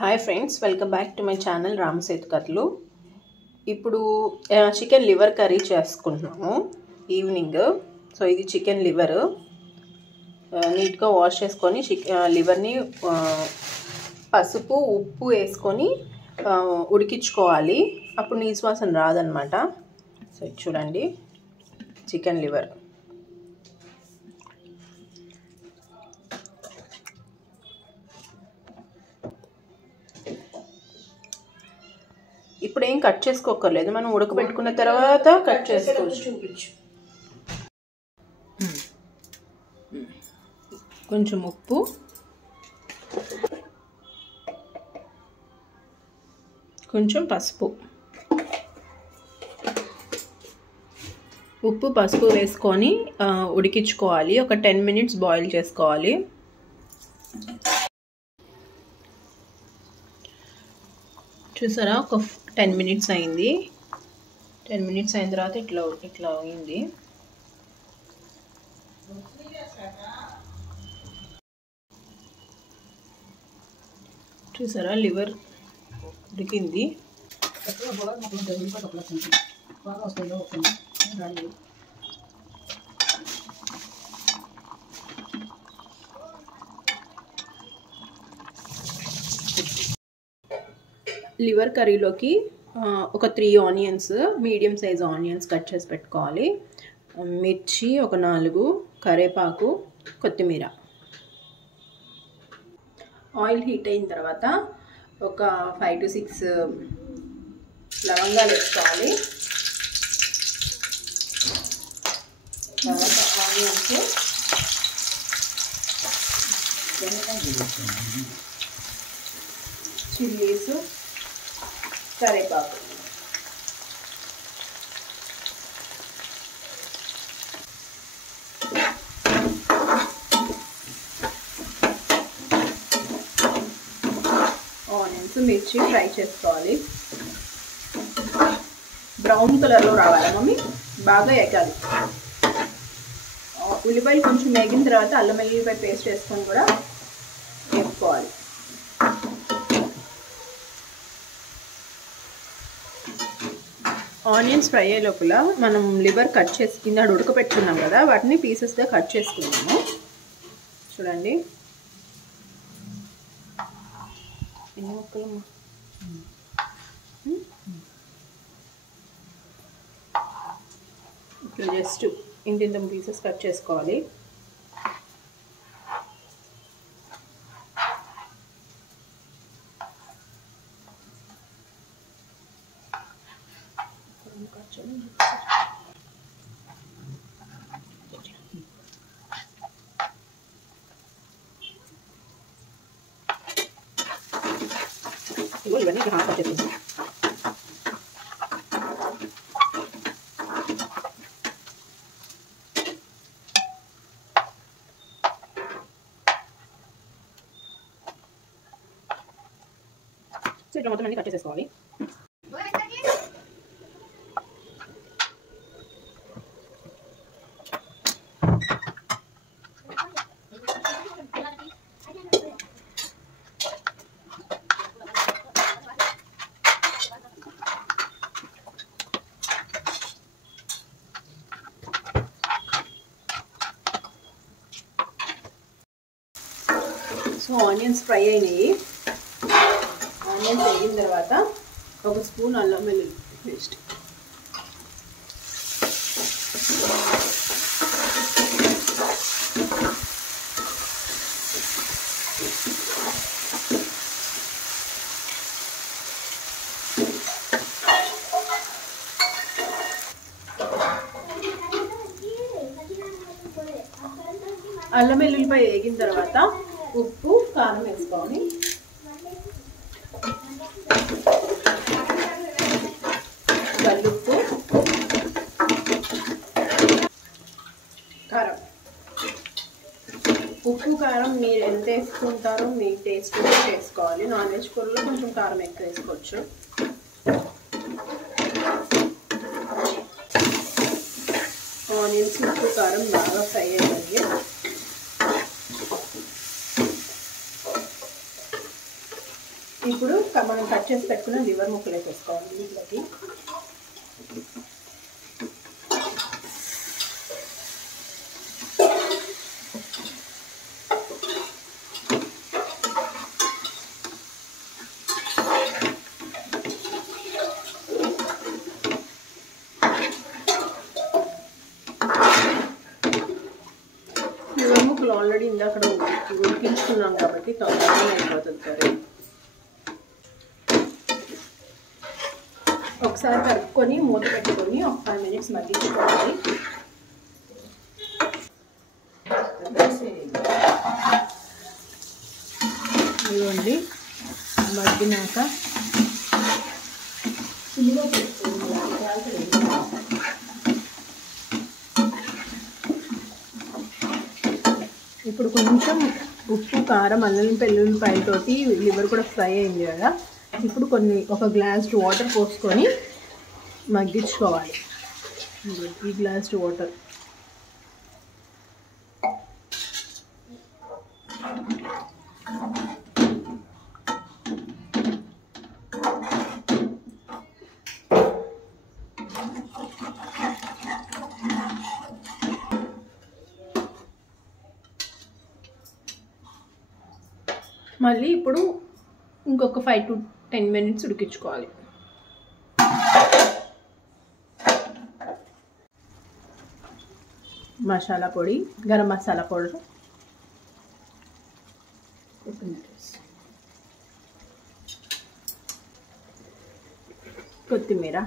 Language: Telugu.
Hi friends, welcome back to my channel Ram Setu కథలు. ఇప్పుడు చికెన్ లివర్ కర్రీ చేసుకుంటున్నాము ఈవినింగ్. సో ఇది చికెన్ లివర్ నీట్గా వాష్ చేసుకొని లివర్ని పసుపు ఉప్పు వేసుకొని ఉడికించుకోవాలి. అప్పుడు నీసు వాసన రాదనమాట. సో ఇది చూడండి చికెన్ లివర్. ఇప్పుడు ఏం కట్ చేసుకోకర్లేదు, మనం ఉడకబెట్టుకున్న తర్వాత కట్ చేసుకోవచ్చు. చూపించు. కొంచెం ఉప్పు, కొంచెం పసుపు, ఉప్పు పసుపు వేసుకొని ఉడికించుకోవాలి. ఒక 10 minutes బాయిల్ చేసుకోవాలి. చూసారా, ఒక 10 minutes అయింది. 10 minutes అయిన తర్వాత ఇట్లా అయింది. చూసారా, లివర్ ఉడికింది. లివర్ కర్రీలోకి ఒక 3 onions, medium size onions cut చేసి పెట్టుకోవాలి. మిర్చి ఒక 4, కరివేపాకు, కొత్తిమీర. ఆయిల్ హీట్ అయిన తర్వాత ఒక 5 to 6 లవంగాలు వేసుకోవాలి. తర్వాత ఆనియన్స్, చిల్లీస్, కరివేపాకు. ఆనియన్స్ మిర్చి ఫ్రై చేసుకోవాలి. బ్రౌన్ కలర్లో రావాలి మమ్మీ, బాగా ఎగాలి. ఉల్లిపాయలు కొంచెం వేగిన తర్వాత అల్లం వెల్లుల్లిపాయ పేస్ట్ వేసుకొని కూడా వేసుకోవాలి. ఆనియన్స్ ఫ్రై అయ్యే లోపల మనం లివర్ కట్ చేసి కింద ఉడకపెట్టుకున్నాం కదా, వాటిని పీసెస్గా కట్ చేసుకున్నాము. చూడండి ఎన్ని ముక్కలు. ఇట్లా జస్ట్ ఇంత పీసెస్ కట్ చేసుకోవాలి. ఇవన్నీ కట్ చేసి ఇట్లా మొత్తం అన్ని కట్ చేసేసుకోవాలి. సో ఆనియన్స్ ఫ్రై అయినాయి. ఆనియన్స్ వేగిన తర్వాత ఒక స్పూన్ అల్లం వెల్లుల్లి పేస్ట్, అల్లం వెల్లుల్లిపాయ వేగిన తర్వాత ఉప్పు కారం వేసుకోవాలి. కల్లుప్పు, కారం. ఉప్పు కారం మీరు ఎంత వేసుకుంటారో మీ టేస్ట్ చేసుకోవాలి. నాన్ వెజ్ కూరలో కొంచెం కారం ఎక్కువ వేసుకోవచ్చు. ఆనియన్స్ ఉప్పు కారం బాగా ఫ్రై అయ్యాయి. ఇప్పుడు మనం కట్ చేసి పెట్టుకున్న లివర్ ముక్కలు వేసేసుకోవాలి వీటిలోకి. లివర్ ముక్కలు ఆల్రెడీ ఇందాక ఉడికించుకున్నాం కాబట్టి తొందరగా అయిపోతుంది కర్రీ. ఒకసారి కలుపుకొని మూత పెట్టుకొని ఒక 5 minutes మగ్గించుకోవాలి. ఇవ్వండి మగ్గినాక ఇప్పుడు కొంచెం ఉప్పు, కారం, అల్లం వెల్లుల్లిపాయలతోటి లివర్ కూడా ఫ్రై అయింది కదా. ఇప్పుడు ఒక గ్లాస్ వాటర్ పోసుకొని మగ్గించుకోవాలి. ఈ గ్లాస్ వాటర్. మళ్ళీ ఇప్పుడు ఇంకొక 5 to 10 minutes ఉడికించుకోవాలి. మసాలా పొడి, గరం మసాలా పౌడర్, కొత్తిమీర,